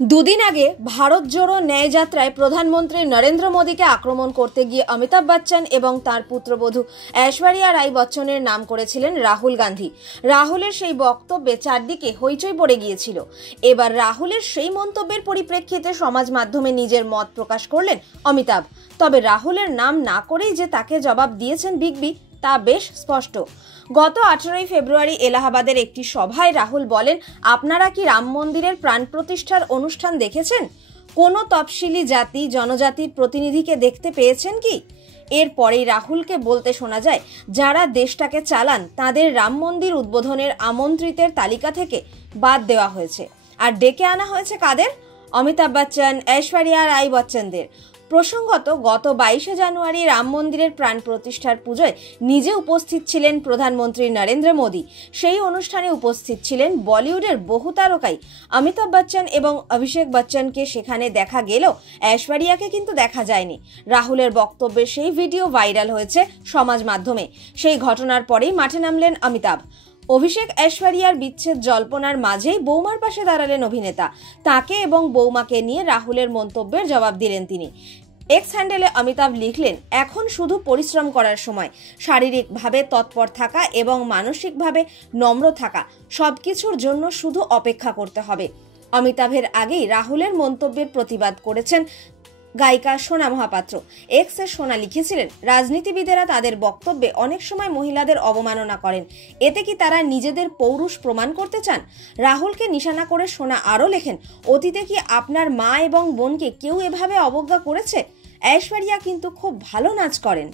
দুদিন আগে ভারত জোড়ো ন্যায় যাত্রায় প্রধানমন্ত্রী নরেন্দ্র মোদীকে আক্রমণ করতে গিয়ে অমিতাভ বচ্চন এবং তার পুত্রবধূ ঐশ্বরিয়া রাই বচ্চনের নাম করেছিলেন রাহুল গান্ধী। রাহুলের সেই বক্তব্যে চারদিকে হইচই পড়ে গিয়েছিল। এবার রাহুলের সেই মন্তব্যের পরিপ্রেক্ষিতে সমাজ মাধ্যমে নিজের মত প্রকাশ করলেন অমিতাভ। তবে রাহুলের নাম না করেই যে তাকে জবাব দিয়েছেন বিগ বি তা বেশ স্পষ্ট। গত 18 ফেব্রুয়ারি এলাহাবাদের একটি সভায় রাহুল বলেন, আপনারা কি রাম মন্দিরের প্রাণ প্রতিষ্ঠার অনুষ্ঠান দেখেছেন? কোনো তফসিলি জাতি জনজাতির প্রতিনিধিকে দেখতে পেয়েছেন কি? এরপরেই রাহুলকে বলতে শোনা যায়, যারা দেশটাকে চালান তাদের রাম মন্দির উদ্বোধনের আমন্ত্রিতের তালিকা থেকে বাদ দেওয়া হয়েছে। আর ডেকে আনা হয়েছে কাদের? অমিতাভ বচ্চন, ঐশ্বরিয়া রাই বচ্চনদের। প্রসঙ্গত, গত 22 জানুয়ারি রাম মন্দিরের প্রাণ প্রতিষ্ঠার পুজোয় নিজে উপস্থিত ছিলেন প্রধানমন্ত্রী নরেন্দ্র মোদী। সেই অনুষ্ঠানে উপস্থিত ছিলেন বলিউডের বহু তারকাই। অমিতাভ বচ্চন এবং অভিষেক বচ্চনকে সেখানে দেখা গেলেও ঐশ্বরিয়াকে কিন্তু দেখা যায়নি। রাহুলের বক্তব্যের সেই ভিডিও ভাইরাল হয়েছে সমাজ মাধ্যমে। সেই ঘটনার পরেই মাঠে নামলেন অমিতাভ। অভিষেক ঐশ্বরিয়ার বিচ্ছেদ জল্পনার মাঝেই বৌমার পাশে দাঁড়ালেন অভিনেতা। তাকে এবং বৌমাকে নিয়ে রাহুলের মন্তব্যের জবাব দিলেন তিনি। এক্স হ্যান্ডেলে অমিতাভ লিখলেন, এখন শুধু পরিশ্রম করার সময়। শারীরিকভাবে তৎপর থাকা এবং মানসিকভাবে নম্র থাকা, সবকিছুর জন্য শুধু অপেক্ষা করতে হবে। অমিতাভের আগেই রাহুলের মন্তব্যের প্রতিবাদ করেছেন গায়িকা সোনা মহাপাত্র। এক্সে সোনা লিখেছিলেন, রাজনীতিবিদেরা তাদের বক্তব্যে অনেক সময় মহিলাদের অবমাননা করেন। এতে কি তারা নিজেদের পৌরুষ প্রমাণ করতে চান? রাহুলকে নিশানা করে সোনা আরও লেখেন, অতীতে কি আপনার মা এবং বোনকে কেউ এভাবে অবজ্ঞা করেছে? ঐশ্বরিয়া কিন্তু খুব ভালো নাচ করেন।